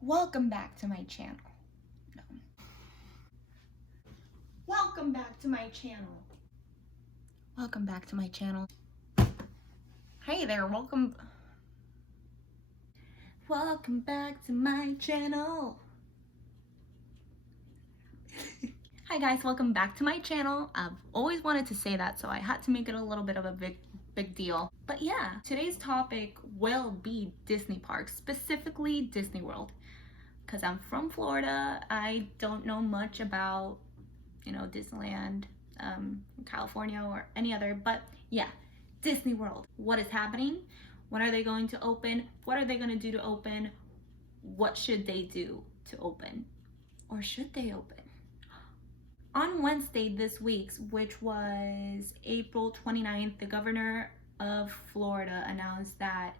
Welcome back to my channel. No. Welcome back to my channel. Welcome back to my channel. Hey there, welcome back to my channel. Hi guys, welcome back to my channel. I've always wanted to say that, so I had to make it a little bit of a big deal. But yeah, today's topic will be Disney parks, specifically Disney World. Because I'm from Florida, I don't know much about, Disneyland, California or any other, but yeah, Disney World. What is happening? When are they going to open? What are they going to do to open? What should they do to open? Or should they open? On Wednesday this week, which was April 29th, the governor of Florida announced that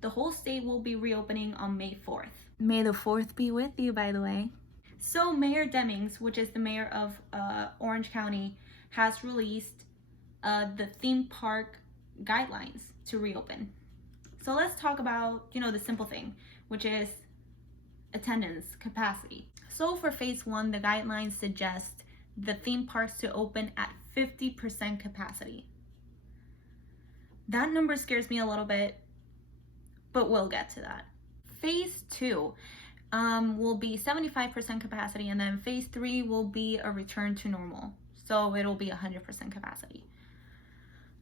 the whole state will be reopening on May 4th. May the 4th be with you, by the way. So Mayor Demings, which is the mayor of Orange County, has released the theme park guidelines to reopen. So let's talk about, the simple thing, which is attendance capacity. So for phase 1, the guidelines suggest the theme parks to open at 50% capacity. That number scares me a little bit, but we'll get to that. Phase 2 will be 75% capacity, and then phase 3 will be a return to normal. So it'll be 100% capacity.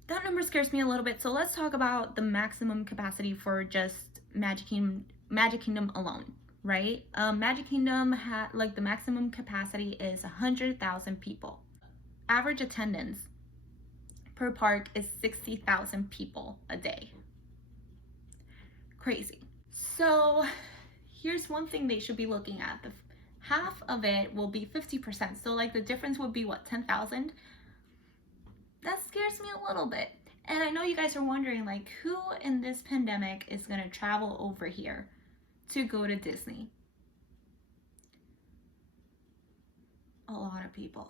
That number scares me a little bit. So let's talk about the maximum capacity for just Magic Kingdom alone, right? Magic Kingdom the maximum capacity is 100,000 people. Average attendance per park is 60,000 people a day. Crazy. So here's one thing they should be looking at. Half of it will be 50%. So the difference would be what, 10,000? That scares me a little bit. And I know you guys are wondering who in this pandemic is gonna travel over here to go to Disney? A lot of people.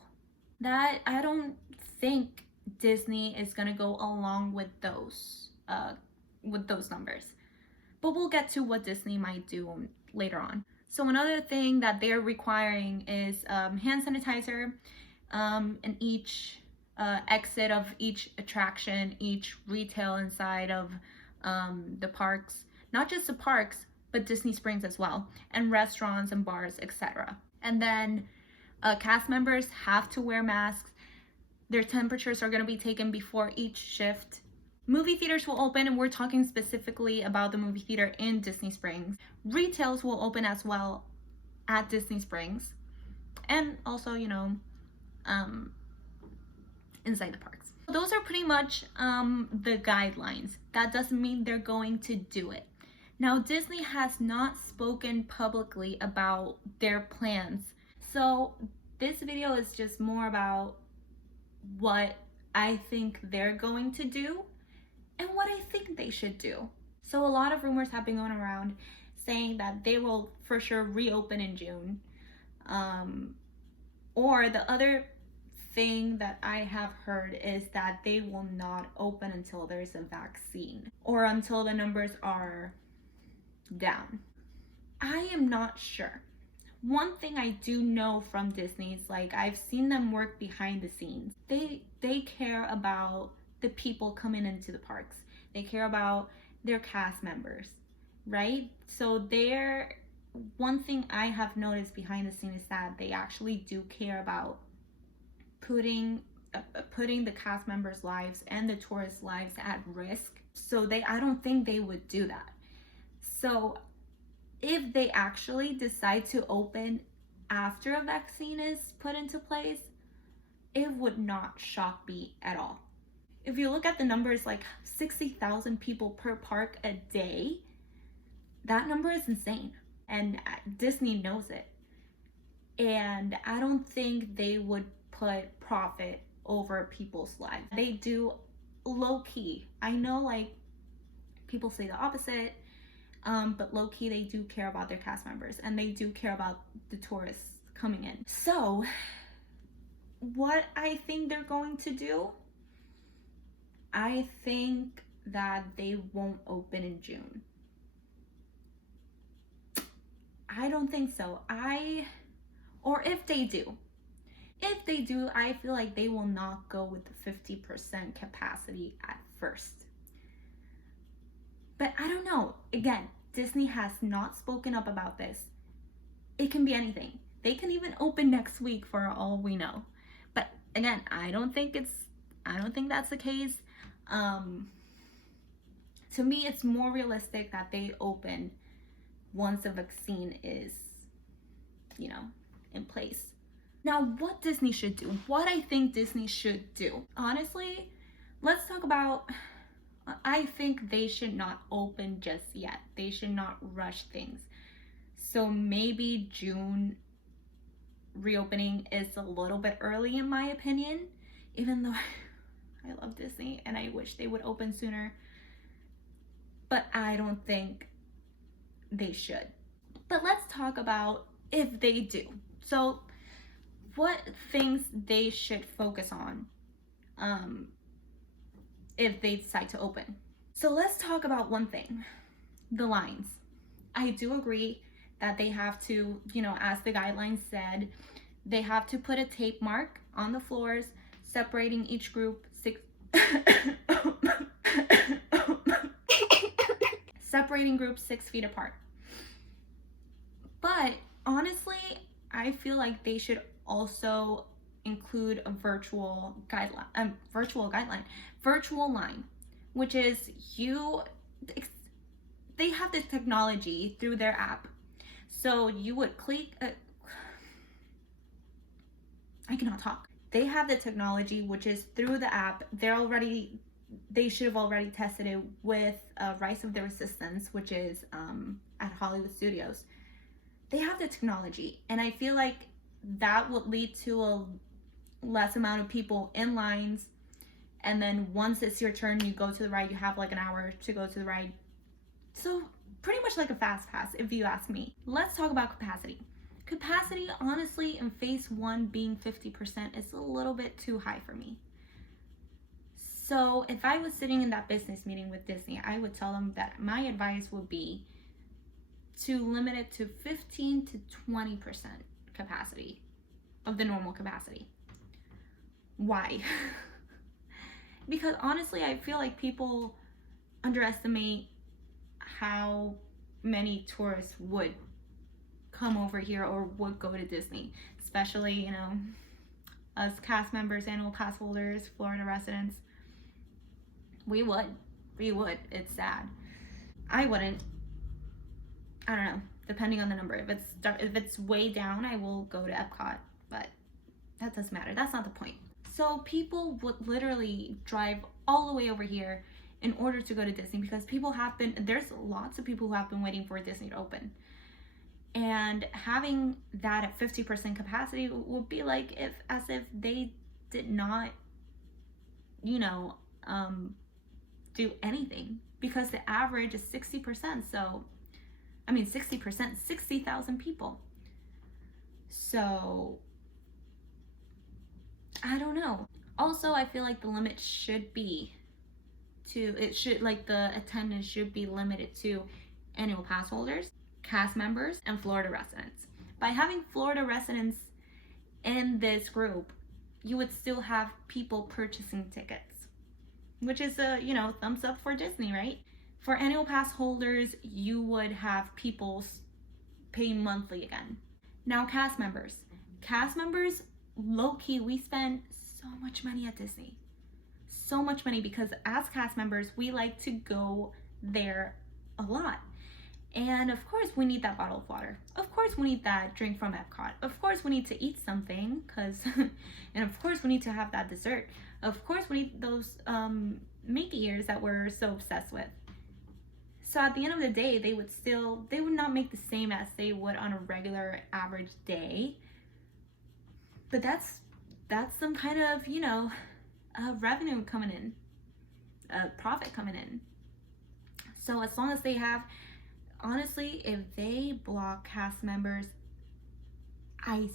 That I don't think Disney is gonna go along with those numbers. But we'll get to what Disney might do later on. So another thing that they're requiring is hand sanitizer in each exit of each attraction, each retail inside of the parks. Not just the parks, but Disney Springs as well, and restaurants and bars, etc. And then cast members have to wear masks. Their temperatures are going to be taken before each shift. Movie theaters will open, and we're talking specifically about the movie theater in Disney Springs. Retails will open as well at Disney Springs, and also, inside the parks. Those are pretty much the guidelines. That doesn't mean they're going to do it. Now, Disney has not spoken publicly about their plans. So this video is just more about what I think they're going to do and what I think they should do. So a lot of rumors have been going around saying that they will for sure reopen in June. Or the other thing that I have heard is that they will not open until there's a vaccine or until the numbers are down. I am not sure. One thing I do know from Disney is I've seen them work behind the scenes. They care about the people coming into the parks. They care about their cast members, right? So one thing I have noticed behind the scenes is that they actually do care about putting the cast members' lives and the tourists' lives at risk. So I don't think they would do that. So if they actually decide to open after a vaccine is put into place, it would not shock me at all. If you look at the numbers, 60,000 people per park a day, that number is insane. And Disney knows it. And I don't think they would put profit over people's lives. They do low-key. I know people say the opposite, but low-key they do care about their cast members, and they do care about the tourists coming in. So what I think they're going to do, I think that they won't open in June. I don't think so. Or if they do, I feel like they will not go with the 50% capacity at first. But I don't know. Again, Disney has not spoken up about this. It can be anything. They can even open next week for all we know. But again, I don't think that's the case. To me, it's more realistic that they open once the vaccine is, in place. Now, what Disney should do, what I think Disney should do. Honestly, let's talk about, I think they should not open just yet. They should not rush things. So maybe June reopening is a little bit early in my opinion, even though I love Disney and I wish they would open sooner. But I don't think they should. But let's talk about if they do. So what things they should focus on if they decide to open. So let's talk about one thing, the lines. I do agree that they have to, as the guidelines said, they have to put a tape mark on the floors separating each group separating groups 6 feet apart. But honestly, I feel like they should also include a virtual line, which is they have this technology through their app. So you would click, I cannot talk. They have the technology, which is through the app. They should have already tested it with Rise of the Resistance, which is at Hollywood Studios. They have the technology, and I feel like that would lead to a less amount of people in lines. And then once it's your turn, you go to the ride, you have like an hour to go to the ride. So pretty much like a fast pass, if you ask me. Let's talk about capacity. Capacity, honestly, in phase 1 being 50% is a little bit too high for me. So if I was sitting in that business meeting with Disney, I would tell them that my advice would be to limit it to 15 to 20% capacity of the normal capacity. Why? Because honestly, I feel like people underestimate how many tourists would come over here or would go to Disney, especially, us cast members, annual pass holders, Florida residents. We would. It's sad. I wouldn't. I don't know. Depending on the number. If it's way down, I will go to Epcot. But that doesn't matter. That's not the point. So people would literally drive all the way over here in order to go to Disney because there's lots of people who have been waiting for Disney to open. And having that at 50% capacity would be like as if they did not, do anything, because the average is 60%. So, 60%, 60,000 people. So, I don't know. Also, I feel like the limit should be the attendance should be limited to annual pass holders, cast members, and Florida residents. By having Florida residents in this group, you would still have people purchasing tickets, which is a, thumbs up for Disney, right? For annual pass holders, you would have people pay monthly again. Now, cast members, low-key, we spend so much money at Disney. So much money, because as cast members, we like to go there a lot. And of course, we need that bottle of water. Of course, we need that drink from Epcot. Of course, we need to eat something, and of course, we need to have that dessert. Of course, we need those Mickey ears that we're so obsessed with. So at the end of the day, they would not make the same as they would on a regular average day. But that's some kind of, revenue coming in, profit coming in. So as long as they have, honestly, if they block cast members, but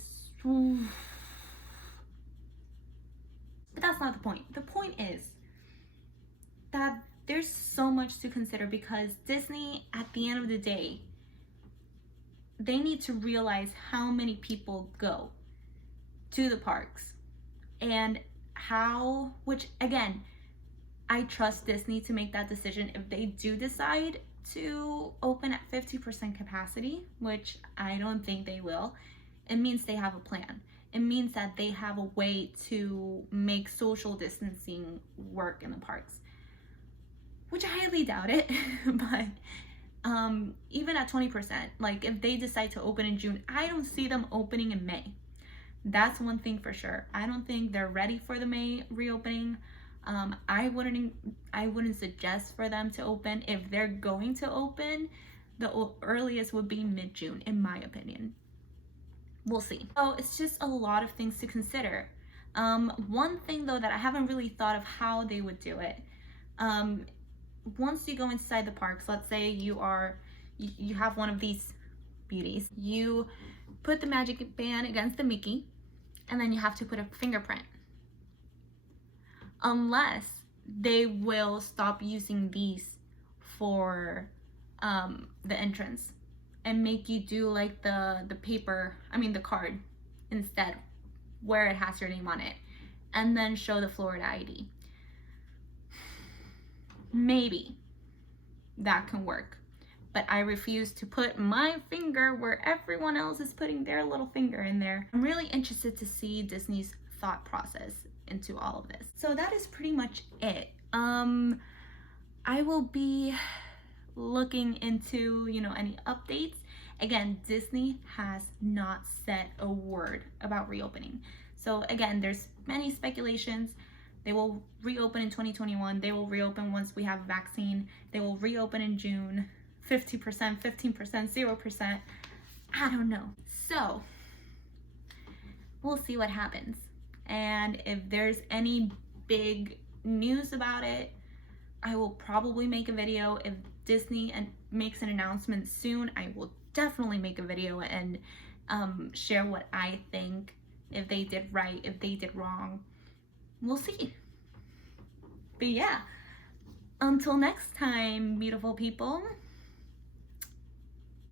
that's not the point. The point is that there's so much to consider, because Disney, at the end of the day, they need to realize how many people go to the parks and how, which again, I trust Disney to make that decision if they do decide to open at 50% capacity, which I don't think they will. It means they have a plan. It means that they have a way to make social distancing work in the parks, which I highly doubt it. But even at 20%, like if they decide to open in June, I don't see them opening in May. That's one thing for sure. I don't think they're ready for the May reopening. I wouldn't suggest for them to open. If they're going to open, the earliest would be mid-June, in my opinion. We'll see. So it's just a lot of things to consider. One thing though that I haven't really thought of how they would do it. Once you go inside the parks, let's say you have one of these beauties. You put the magic band against the Mickey, and then you have to put a fingerprint. Unless they will stop using these for the entrance and make you do like the card instead, where it has your name on it, and then show the Florida ID. Maybe that can work, but I refuse to put my finger where everyone else is putting their little finger in there. I'm really interested to see Disney's thought process into all of this. So that is pretty much it. I will be looking into, any updates. Again, Disney has not said a word about reopening. So again, there's many speculations. They will reopen in 2021. They will reopen once we have a vaccine. They will reopen in June. 50%, 15%, 0%. I don't know. So we'll see what happens. And if there's any big news about it, I will probably make a video. If Disney makes an announcement soon, I will definitely make a video and share what I think, if they did right, if they did wrong. We'll see. But yeah, until next time, beautiful people.